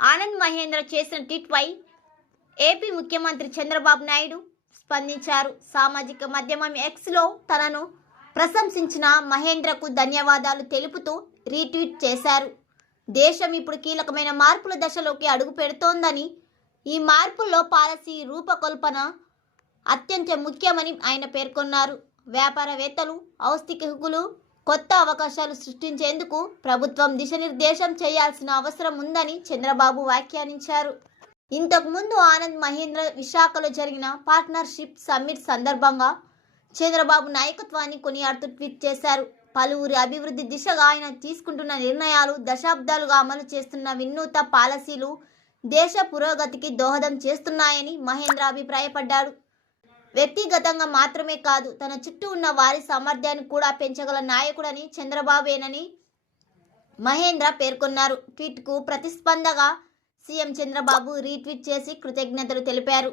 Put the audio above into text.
ఆనంద్ మహేంద్ర చేసిన ట్వీట్పై ఏపీ ముఖ్యమంత్రి చంద్రబాబు నాయుడు స్పందించారు. సామాజిక మాధ్యమం ఎక్స్లో తనను ప్రశంసించిన మహేంద్రకు ధన్యవాదాలు తెలుపుతూ రీట్వీట్ చేశారు. దేశం ఇప్పుడు కీలకమైన మార్పుల దశలోకి అడుగు పెడుతోందని, ఈ మార్పుల్లో పాలసీ రూపకల్పన అత్యంత ముఖ్యమని ఆయన పేర్కొన్నారు. వ్యాపారవేత్తలు, ఔత్సాహికులు కొత్త అవకాశాలు సృష్టించేందుకు ప్రభుత్వం దిశానిర్దేశం చేయాల్సిన అవసరం ఉందని చంద్రబాబు వ్యాఖ్యానించారు. ఇంతకుముందు ఆనంద్ మహేంద్ర విశాఖలో జరిగిన పార్ట్నర్షిప్ సమ్మిట్ సందర్భంగా చంద్రబాబు నాయకత్వాన్ని కొనియాడుతూ ట్వీట్ చేశారు. పలువురి అభివృద్ధి దిశగా ఆయన తీసుకుంటున్న నిర్ణయాలు, దశాబ్దాలుగా అమలు చేస్తున్న వినూత్న పాలసీలు దేశ పురోగతికి దోహదం చేస్తున్నాయని మహేంద్ర అభిప్రాయపడ్డారు. వ్యక్తిగతంగా మాత్రమే కాదు, తన చుట్టూ ఉన్న వారి సామర్థ్యాన్ని కూడా పెంచగల నాయకుడని చంద్రబాబేనని మహేంద్ర పేర్కొన్నారు. ట్వీట్కు ప్రతిస్పందనగా సీఎం చంద్రబాబు రీట్వీట్ చేసి కృతజ్ఞతలు తెలిపారు.